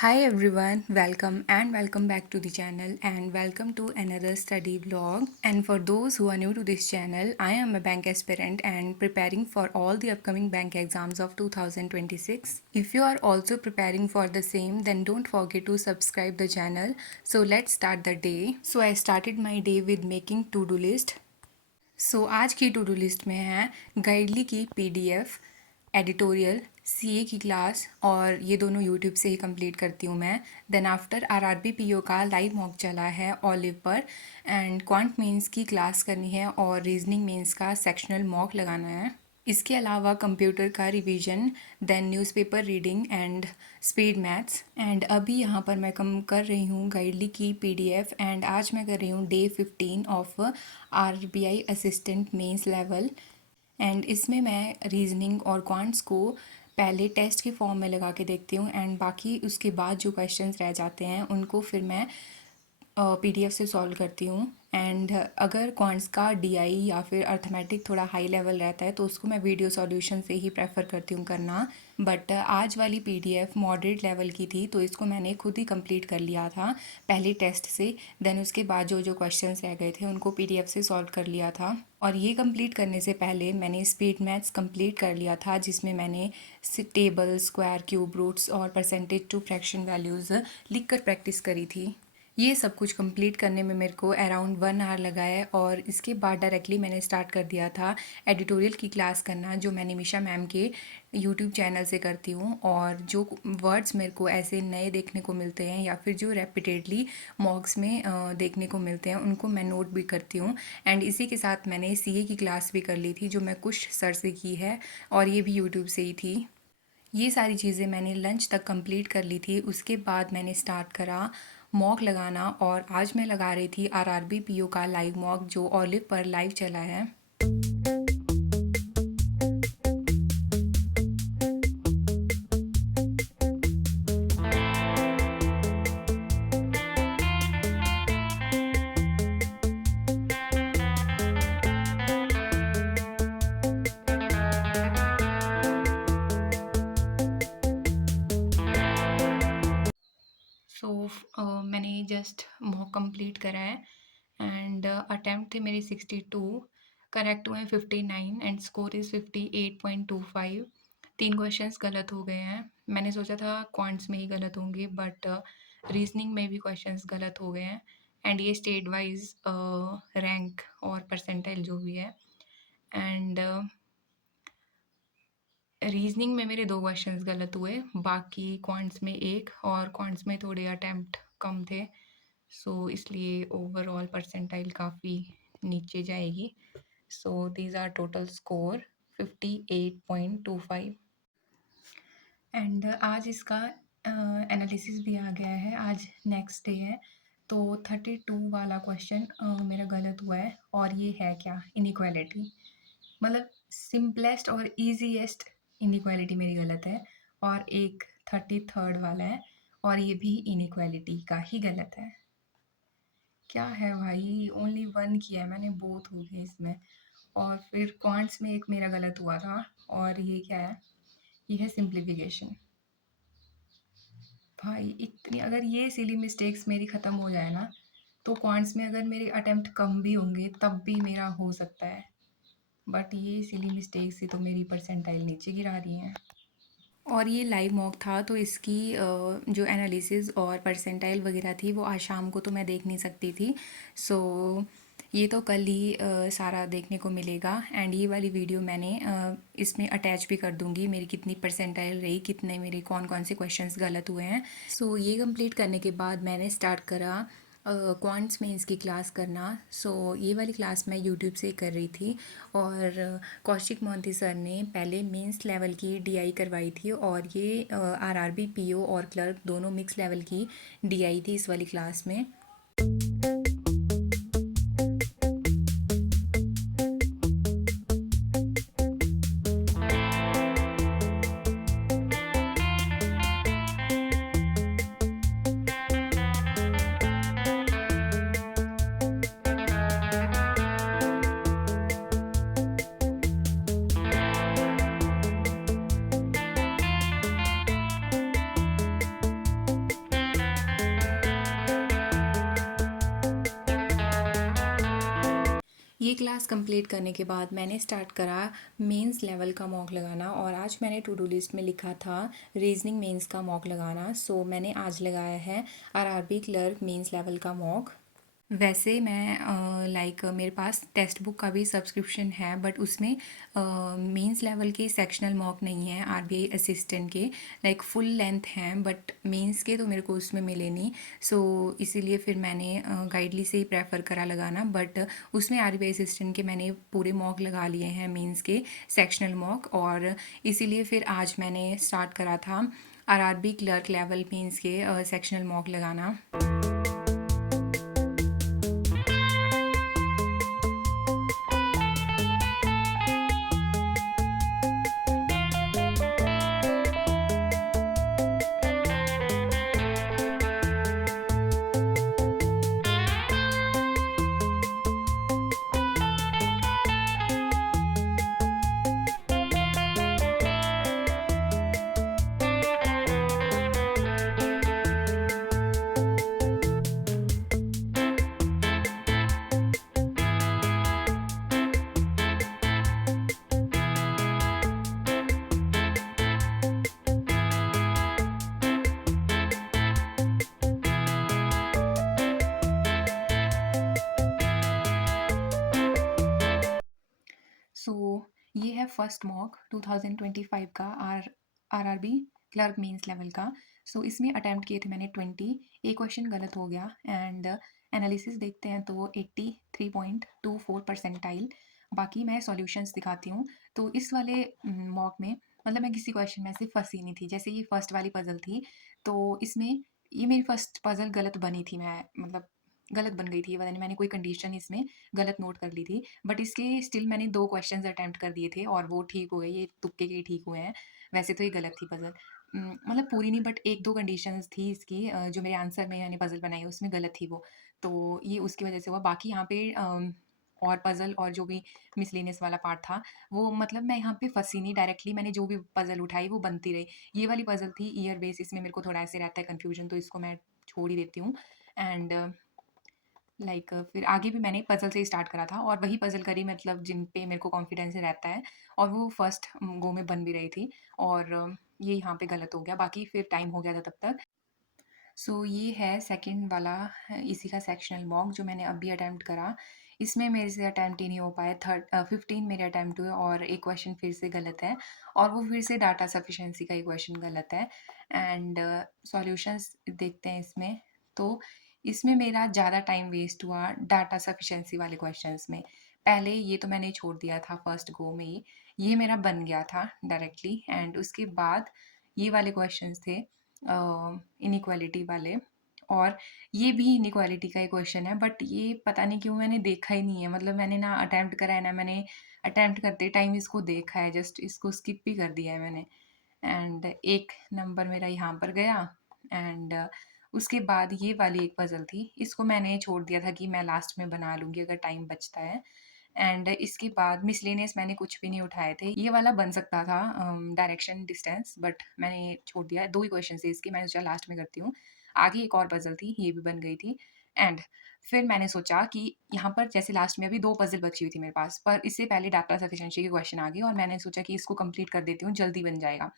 Hi everyone, welcome back to the channel and welcome to another study vlog. And for those who are new to this channel, I am a bank aspirant and preparing for all the upcoming bank exams of 2026. If you are also preparing for the same, then don't forget to subscribe the channel. So let's start the day. So I started my day with making to-do list. आज की to do list में है गाइडली की PDF, editorial, CA की class और ये दोनों YouTube से ही कंप्लीट करती हूँ मैं। देन आफ्टर आरआरबी पीओ का लाइव मॉक चला है ऑलिव पर एंड क्वांट मेंस की क्लास करनी है और रीजनिंग मेंस का सेक्शनल मॉक लगाना है। इसके अलावा कंप्यूटर का revision, then newspaper reading and speed maths. And अभी यहाँ पर मैं कम कर रही हूँ गाइडली की पीडीएफ एंड आज मैं कर रही हूँ day 15 of RBI assistant mains level. And इसमें मैं रीजनिंग और क्वांट्स को पहले टेस्ट के फॉर्म में लगा के देखती हूँ एंड बाकी उसके बाद जो क्वेश्चंस रह जाते हैं उनको फिर मैं पीडीएफ से सॉल्व करती हूँ। एंड अगर क्वांट्स का डीआई या फिर अर्थमेटिक थोड़ा हाई लेवल रहता है तो उसको मैं वीडियो सॉल्यूशन से ही प्रेफर करती हूँ करना। बट आज वाली पीडीएफ मॉडरेट लेवल की थी तो इसको मैंने खुद ही कंप्लीट कर लिया था पहले टेस्ट से। देन उसके बाद जो जो क्वेश्चंस रह गए थे उनको पीडीएफ से सॉल्व कर लिया था। और ये कंप्लीट करने से पहले मैंने स्पीड मैथ्स कंप्लीट कर लिया था जिसमें मैंने टेबल, स्क्वायर, क्यूब रूट्स और परसेंटेज टू फ्रैक्शन वैल्यूज़ लिख कर प्रैक्टिस करी थी। ये सब कुछ कंप्लीट करने में मेरे को अराउंड 1 आवर लगा है और इसके बाद डायरेक्टली मैंने स्टार्ट कर दिया था एडिटोरियल की क्लास करना जो मैं निमिषा मैम के यूट्यूब चैनल से करती हूँ। और जो वर्ड्स मेरे को ऐसे नए देखने को मिलते हैं या फिर जो रेपिटेडली मॉक्स में देखने को मिलते हैं उनको मैं नोट भी करती हूँ। एंड इसी के साथ मैंने सीए की क्लास भी कर ली थी जो मैं कुछ सर से की है और ये भी यूट्यूब से ही थी। ये सारी चीज़ें मैंने लंच तक कंप्लीट कर ली थी। उसके बाद मैंने स्टार्ट करा मॉक लगाना और आज मैं लगा रही थी आरआरबी पीओ का लाइव मॉक जो ऑलिव पर लाइव चला है। मैंने जस्ट मॉक कंप्लीट करा है एंड अटैम्प्ट थे मेरे 62, करेक्ट हुए 59 एंड स्कोर इज़ 58.25। 3 क्वेश्चंस गलत हो गए हैं। मैंने सोचा था क्वांट्स में ही गलत होंगे बट रीजनिंग में भी क्वेश्चंस गलत हो गए हैं। एंड ये स्टेट वाइज रैंक और परसेंटाइल जो भी है। एंड रीजनिंग में मेरे 2 क्वेश्चंस गलत हुए, बाकी क्वांट्स में 1 और क्वांट्स में थोड़े अटैम्प्ट कम थे। इसलिए ओवरऑल परसेंटाइल काफ़ी नीचे जाएगी। These are total score 58.25। And आज इसका एनालिसिस भी आ गया है, आज नेक्स्ट डे है। तो 32 वाला क्वेश्चन मेरा गलत हुआ है और ये है क्या, इनइक्वालिटी। मतलब सिंपलेस्ट और ईजीएस्ट इनइक्वालिटी मेरी गलत है। और एक 33rd वाला है और ये भी इनइक्वालिटी का ही गलत है। क्या है भाई, ओनली 1 किया है मैंने, बोथ हो गए इसमें। और फिर क्वांट्स में एक मेरा गलत हुआ था और ये क्या है, ये है सिंप्लीफिकेशन। भाई इतनी, अगर ये सिली मिस्टेक्स मेरी ख़त्म हो जाए ना तो क्वांट्स में अगर मेरे अटेम्प्ट कम भी होंगे तब भी मेरा हो सकता है। बट ये सिली मिस्टेक्स ही तो मेरी परसेंटाइल नीचे गिरा रही हैं। और ये लाइव मॉक था तो इसकी जो एनालिसिस और परसेंटाइल वगैरह थी वो आज शाम को तो मैं देख नहीं सकती थी। ये तो कल ही सारा देखने को मिलेगा। एंड ये वाली वीडियो मैंने इसमें अटैच भी कर दूंगी, मेरी कितनी परसेंटाइल रही, कितने मेरे कौन कौन से क्वेश्चंस गलत हुए हैं। ये कंप्लीट करने के बाद मैंने स्टार्ट करा क्वांट्स में इसकी क्लास करना। ये वाली क्लास मैं यूट्यूब से कर रही थी और कौशिक मोहंती सर ने पहले मेंस लेवल की डीआई करवाई थी और ये आरआरबी पीओ और क्लर्क दोनों मिक्स लेवल की डीआई थी इस वाली क्लास में। ये क्लास कंप्लीट करने के बाद मैंने स्टार्ट करा मेंस लेवल का मॉक लगाना और आज मैंने टू डू लिस्ट में लिखा था रीजनिंग मेंस का मॉक लगाना। सो मैंने आज लगाया है आरआरबी क्लर्क मेंस लेवल का मॉक। वैसे मैं लाइक मेरे पास टेक्स्ट बुक का भी सब्सक्रिप्शन है बट उसमें मेंस लेवल के सेक्शनल मॉक नहीं है आरबीआई असिस्टेंट के, लाइक फुल लेंथ हैं बट मेंस के तो मेरे को उसमें मिले नहीं। सो इसीलिए फिर मैंने गाइडली से ही प्रेफर करा लगाना, बट उसमें आरबीआई असिस्टेंट के मैंने पूरे मॉक लगा लिए हैं मेंस के सेक्शनल मॉक, और इसीलिए फिर आज मैंने स्टार्ट करा था आरआरबी क्लर्क लेवल मेंस के सेक्शनल मॉक लगाना। सो ये है फर्स्ट मॉक 2025 का आरआरबी क्लर्क मेंस लेवल का। सो इसमें अटैम्प्ट किए थे मैंने 20, एक क्वेश्चन गलत हो गया एंड एनालिसिस देखते हैं तो 83.24 परसेंटाइल। बाकी मैं सॉल्यूशंस दिखाती हूँ। तो इस वाले मॉक में मतलब मैं किसी क्वेश्चन में से फंसी नहीं थी। जैसे ये फर्स्ट वाली पजल थी तो इसमें ये मेरी फर्स्ट पजल गलत बनी थी, मैं मतलब गलत बन गई थी, पता नहीं मैंने कोई कंडीशन इसमें गलत नोट कर ली थी। बट इसके स्टिल मैंने 2 क्वेश्चंस अटेम्प्ट कर दिए थे और वो ठीक हो गए, ये तुक्के के ही ठीक हुए हैं। वैसे तो ये गलत थी पज़ल, मतलब पूरी नहीं बट 1-2 कंडीशंस थी इसकी, जो मेरे आंसर में मैंने पज़ल बनाई उसमें गलत थी वो। तो ये उसकी वज़ह से हुआ। बाकी यहाँ पे और पज़ल और जो भी मिसलेनियस वाला पार्ट था, वो मतलब मैं यहाँ पे फँसी नहीं, डायरेक्टली मैंने जो भी पज़ल उठाई वो बनती रही। ये वाली पज़ल थी ईयर बेस, इसमें मेरे को थोड़ा ऐसे रहता है कन्फ्यूजन, तो इसको मैं छोड़ ही देती हूँ। एंड फिर आगे भी मैंने पज़ल से ही स्टार्ट करा था और वही पज़ल करी, मतलब जिन पे मेरे को कॉन्फिडेंस रहता है, और वो फर्स्ट गो में बन भी रही थी, और ये यहाँ पे गलत हो गया। बाकी फिर टाइम हो गया था तब तक। सो ये है सेकंड वाला इसी का सेक्शनल मॉक जो मैंने अभी अटेम्प्ट करा। इसमें मेरे से अटेम्प्ट ही नहीं हो पाए, 15 मेरे अटेम्प्ट हुए और एक क्वेश्चन फिर से गलत है, और वो फिर से डाटा सफिशिएंसी का एक क्वेश्चन गलत है। एंड सॉल्यूशंस देखते हैं इसमें। तो इसमें मेरा ज़्यादा टाइम वेस्ट हुआ डाटा सफिशिएंसी वाले क्वेश्चंस में। पहले ये तो मैंने छोड़ दिया था फर्स्ट गो में ही, ये मेरा बन गया था डायरेक्टली। एंड उसके बाद ये वाले क्वेश्चंस थे इनइक्वालिटी वाले, और ये भी इनइक्वालिटी का ही क्वेश्चन है बट ये पता नहीं क्यों मैंने देखा ही नहीं है, मतलब मैंने ना अटेम्प्ट करा है ना मैंने अटेम्प्ट करते टाइम इसको देखा है, जस्ट इसको स्किप भी कर दिया है मैंने। एंड एक नंबर मेरा यहाँ पर गया। एंड उसके बाद ये वाली एक पज़ल थी, इसको मैंने छोड़ दिया था कि मैं लास्ट में बना लूँगी अगर टाइम बचता है। एंड इसके बाद मिसलेनियस मैंने कुछ भी नहीं उठाए थे। ये वाला बन सकता था डायरेक्शन डिस्टेंस, बट मैंने छोड़ दिया। 2 ही क्वेश्चन थे इसके, मैंने सोचा लास्ट में करती हूँ। आगे एक और पज़ल थी, ये भी बन गई थी। एंड फिर मैंने सोचा कि यहाँ पर जैसे लास्ट में अभी 2 पज़ल बची हुई थी मेरे पास, पर इससे पहले डाटा सफिशिएंसी के क्वेश्चन आ गए और मैंने सोचा कि इसको कंप्लीट कर देती हूँ, जल्दी बन जाएगा।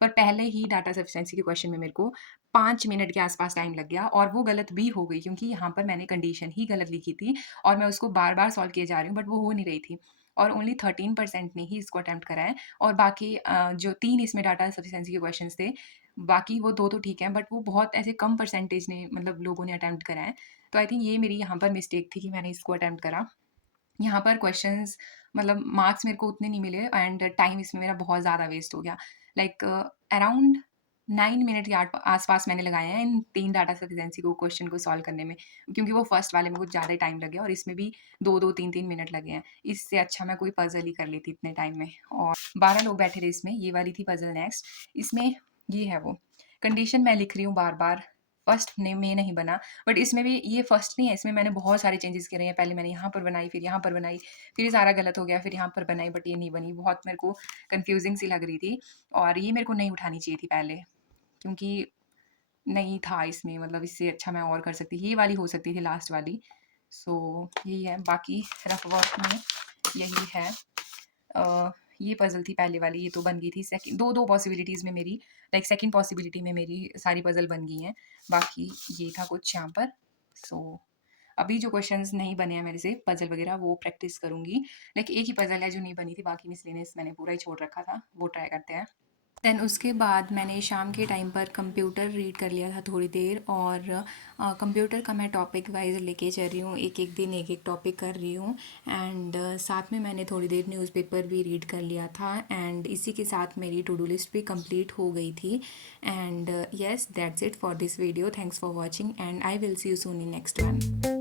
पर पहले ही डाटा सफिशिएंसी के क्वेश्चन में मेरे को 5 मिनट के आस-पास टाइम लग गया और वो गलत भी हो गई क्योंकि यहाँ पर मैंने कंडीशन ही गलत लिखी थी और मैं उसको बार-बार सॉल्व किए जा रही हूँ बट वो हो नहीं रही थी। और ओनली 13% ने ही इसको अटेम्प्ट करा है, और बाकी जो 3 इसमें डाटा सफिशिएंसी के क्वेश्चंस थे, बाकी वो 2 तो ठीक हैं बट वो बहुत ऐसे कम परसेंटेज ने मतलब लोगों ने अटेम्प्ट करा है। तो आई थिंक ये मेरी यहाँ पर मिस्टेक थी कि मैंने इसको अटेम्प्ट करा। यहाँ पर क्वेश्चंस मतलब मार्क्स मेरे को उतने नहीं मिले एंड टाइम इसमें मेरा बहुत ज़्यादा वेस्ट हो गया। अराउंड 9 मिनट के आस-पास मैंने लगाए हैं इन 3 डाटा सफिशिएंसी को क्वेश्चन को सॉल्व करने में, क्योंकि वो फर्स्ट वाले में कुछ ज़्यादा टाइम लग गया और इसमें भी 2-2 3-3 मिनट लगे हैं। इससे अच्छा मैं कोई पज़ल ही कर लेती इतने टाइम में, और 12 लोग बैठे थे इसमें, ये वाली थी पज़ल नेक्स्ट। इसमें ये है वो, कंडीशन मैं लिख रही हूँ बार-बार, फर्स्ट ने में नहीं बना, बट इसमें भी ये फर्स्ट नहीं है, इसमें मैंने बहुत सारे चेंजेस करे हैं। पहले मैंने यहाँ पर बनाई, फिर यहाँ पर बनाई, फिर ये सारा गलत हो गया, फिर यहाँ पर बनाई बट ये नहीं बनी। बहुत मेरे को कन्फ्यूज़िंग सी लग रही थी और ये मेरे को नहीं उठानी चाहिए थी पहले, क्योंकि नहीं था इसमें, मतलब इससे अच्छा मैं और कर सकती, ये वाली हो सकती थी लास्ट वाली। सो यही है, बाकी रफ वर्क में यही है। ये पज़ल थी पहले वाली, ये तो बन गई थी। सेकंड 2-2 पॉसिबिलिटीज़ में मेरी, लाइक सेकंड पॉसिबिलिटी में मेरी सारी पज़ल बन गई हैं। बाकी ये था कुछ यहाँ पर। सो अभी जो क्वेश्चंस नहीं बने हैं मेरे से पज़ल वगैरह, वो प्रैक्टिस करूँगी। लाइक एक ही पज़ल है जो नहीं बनी थी, बाकी मिसलेनियस मैंने पूरा ही छोड़ रखा था, वो ट्राई करते हैं। देन उसके बाद मैंने शाम के टाइम पर कंप्यूटर रीड कर लिया था थोड़ी देर, और कंप्यूटर का मैं टॉपिक वाइज लेके चल रही हूँ, एक एक दिन एक एक टॉपिक कर रही हूँ। एंड साथ में मैंने थोड़ी देर न्यूज़पेपर भी रीड कर लिया था, एंड इसी के साथ मेरी टू डू लिस्ट भी कंप्लीट हो गई थी। And yes, that's it for this video. Thanks for watching and I will see you soon in next one.